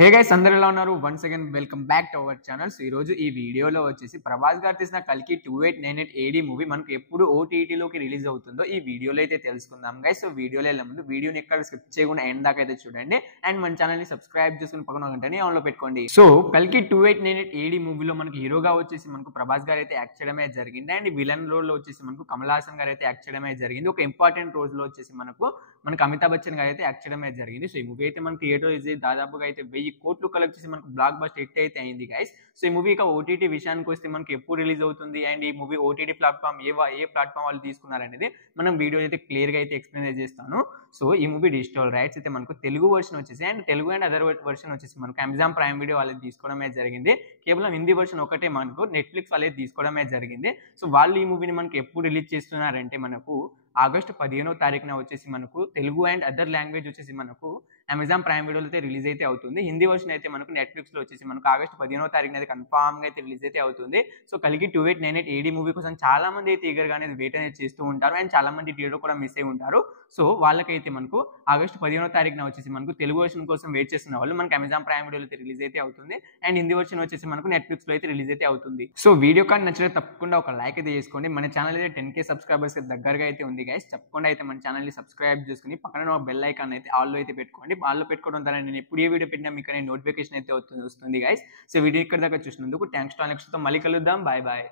Hey guys అందరూ ఎలా ఉన్నారు? Once again welcome back to our channel. So ఈ రోజు ఈ వీడియోలో వచ్చేసి ప్రభాస్ గారు తీసిన కల్కి 2898 ఏడీ మూవీ మనకు ఎప్పుడు ఓటీటీలోకి రిలీజ్ అవుతుందో ఈ వీడియోలో అయితే తెలుసుకుందాం గైస్. సో వీడియోలో వెళ్ళే ముందు వీడియోని ఎక్కడ స్కిప్ చేయకుండా ఎండ్ దాకా అయితే చూడండి అండ్ మన ఛానల్ ని సబ్స్క్రైబ్ చేసుకుని పక్కన గంటని ఆన్ లో పెట్టుకోండి. సో కల్కి 2898 ఏడీ మూవీలో మనకు హీరోగా వచ్చేసి మనకు ప్రభాస్ గారు అయితే యాక్ట్ చేయడమే జరిగింది అండ్ విలన్ రోల్ లో వచ్చేసి మనకు కమల్ హాసన్ గారు అయితే యాక్ట్ చేయడమే జరిగింది. ఒక ఇంపార్టెంట్ రోజ్ లో వచ్చేసి మనకు అమితాబ్ బచ్చన్ గారు అయితే యాక్ట్ చేయడమే జరిగింది. సో ఈ మూవీ అయితే మనకి థియేటర్ దాదాపుగా అయితే 1000 కోట్లు కలెక్ట్ చేసి మనకు బ్లాక్ బస్టర్ హిట్ అయితే అయింది గైస్. సో ఈ మూవీ ఇక ఓటీటీ విషయానికి వస్తే మనకి ఎప్పుడు రిలీజ్ అవుతుంది అండ్ ఈ మూవీ ఓటీటీ ప్లాట్ఫామ్ ఏ ప్లాట్ఫామ్ వాళ్ళు తీసుకున్నారనేది మనం వీడియో అయితే క్లియర్ గా అయితే ఎక్స్ప్లెయిన్ చేస్తాను. సో ఈ మూవీ డిజిటల్ రైట్స్ అయితే మనకు తెలుగు వర్షన్ వచ్చేసి and Telugu and other version వచ్చేసి మనకు అమెజాన్ ప్రైమ్ వీడియో వాళ్ళకి తీసుకోవడమే జరిగింది. కేవలం హిందీ వర్షన్ ఒకటే మనకు నెట్ఫ్లిక్స్ వాళ్ళకి తీసుకోవడమే జరిగింది. సో వాళ్ళు ఈ మూవీని మనకు ఎప్పుడు రిలీజ్ చేస్తున్నారంటే మనకు ఆగస్టు 15వ తారీఖున వచ్చేసి మనకు తెలుగు అండ్ అదర్ లాంగ్వేజ్ వచ్చేసి మనకు అమెజాన్ ప్రైమ్ వీడియోలో అయితే రిలీజ్ అయితే అవుతుంది. హిందీ వర్షన్ అయితే మనకు నెట్ఫ్లిక్స్ లో వచ్చేసి మనకు ఆగస్టు 15వ తారీఖున అయితే కన్ఫామ్ గా అయితే రిలీజ్ అయితే అవుతుంది. సో కలిగి 2898 ఏడీ మూవీ కోసం చాలా మంది అయితే ఈగర్ గా అనేది వెయిట్ అనేది చేస్తూ ఉంటారు అండ్ చాలా మంది థియేటర్ కూడా మిస్ అయి ఉంటారు. సో వాళ్ళకైతే మనకు ఆగస్టు 15వ తారీఖున వచ్చేసి మనకు తెలుగు వర్షన్ కోసం వెయిట్ చేస్తున్న వాళ్ళు మనకు అమెజాన్ ప్రైమ్ వీడియోలో అయితే రిలీజ్ అయితే అవుతుంది అండ్ హిందీ వర్షన్ వచ్చేసి మనకు నెట్ఫ్లిక్స్ లో అయితే రిలీజ్ అయితే అవుతుంది. సో వీడియో కానీ నచ్చితే తప్పకుండా ఒక లైక్ అయితే చేసుకోండి. మన ఛానల్ అయితే 10K సబ్స్క్రైబర్స్ దగ్గరగా అయితే ఉంది గైస్. తప్పకుండా అయితే మన ఛానల్ ని సబ్స్క్రైబ్ చేసుకుని పక్కన ఒక బెల్ ఐకాన్ అయితే ఆల్ లో అయితే పెట్టుకోండి. ఆల్ లో పెట్టుకోవడం ద్వారా నేను ఎప్పుడు ఏ వీడియో పెట్టినా మీకు నోటిఫికేషన్ అయితే వస్తుంది గైస్. సో వీడియో ఇక్కడ దాకా చూసినందుకు థ్యాంక్స్ టు నెక్స్ట్ తో మళ్ళీ కలుద్దాం. Bye bye.